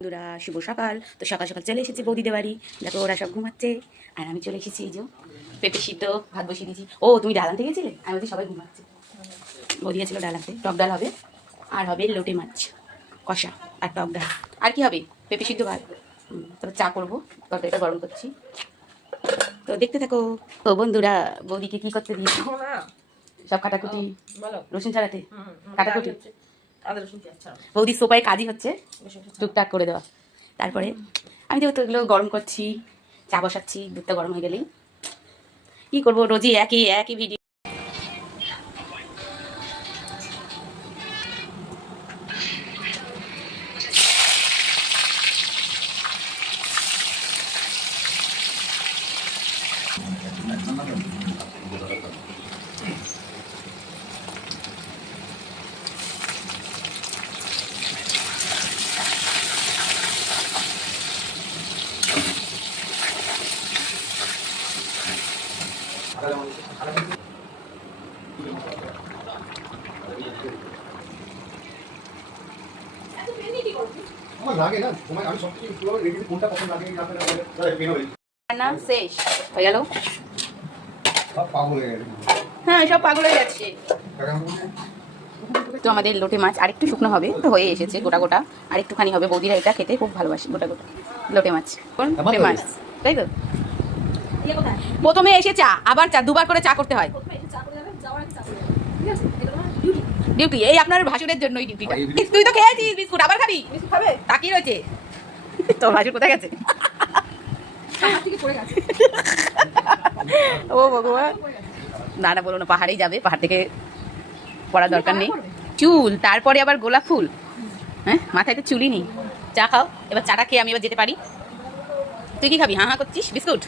বন্ধুরা শুভ সকাল। তো সকাল সকাল চলে এসেছি বৌদিদের বাড়ি। দেখো ওরা সব ঘুমাচ্ছে আর আমি চলে এসেছি। এই যে পেঁপে সিদ্ধ ভাত বসিয়ে দিয়েছি। ও তুমি ডাল আনতে গেছিলে? আমি বলছি সবাই ঘুমাচ্ছে। বৌদি ছিল ডাল আনতে। টক ডাল হবে আর হবে লোটে মাছ কষা আর টক ডাল। আর কি হবে? পেঁপে সিদ্ধ ভাত। তবে চা করবো, তরকারিটা গরম করছি। তো দেখতে থাকো। তো বন্ধুরা বৌদিকে কি করতে দিয়েছি? সব কাটাকুটি, রসুন ছাড়াতে কাটাকুটি। বৌদি সোপায় কাজই হচ্ছে টুকটাক করে দেওয়া। তারপরে আমি যেহেতু এগুলো গরম করছি, চা বসাচ্ছি। দুধটা গরম হয়ে গেলেই কি করবো, রোজই একই একই ভিডিও। রান্না শেষ হয়ে গেল। হ্যাঁ সব পাগল হয়ে যাচ্ছে। তো আমাদের লোটে মাছ আরেকটু শুকনো হবে, তো হয়ে এসেছে গোটা গোটা। আর একটুখানি হবে। বৌদিরা এটা খেতে খুব ভালোবাসে, গোটা গোটা লোটে মাছ। ফেমাস, তাই তো? প্রথমে এসে চা, আবার চা, দুবার করে চা করতে হয়। ডিউটি এই আপনার ভাসুরের জন্যই ডিউটিটা। তুই তো খেয়েছিস বিস্কুট, আবার খাবি? তাকিয়ে রয়েছে তোর ভাসুর কোথায় গেছে? ও ভগবান, না না বলো না, পাহাড়েই যাবে, পাহাড় থেকে পড়ার দরকার নেই। চুল, তারপরে আবার গোলাপ ফুল। হ্যাঁ মাথায় তো চুলই নেই। চা খাও, এবার চাটা খেয়ে আমি এবার যেতে পারি। তুই কি খাবি? হ্যাঁ হ্যাঁ করছিস? বিস্কুট?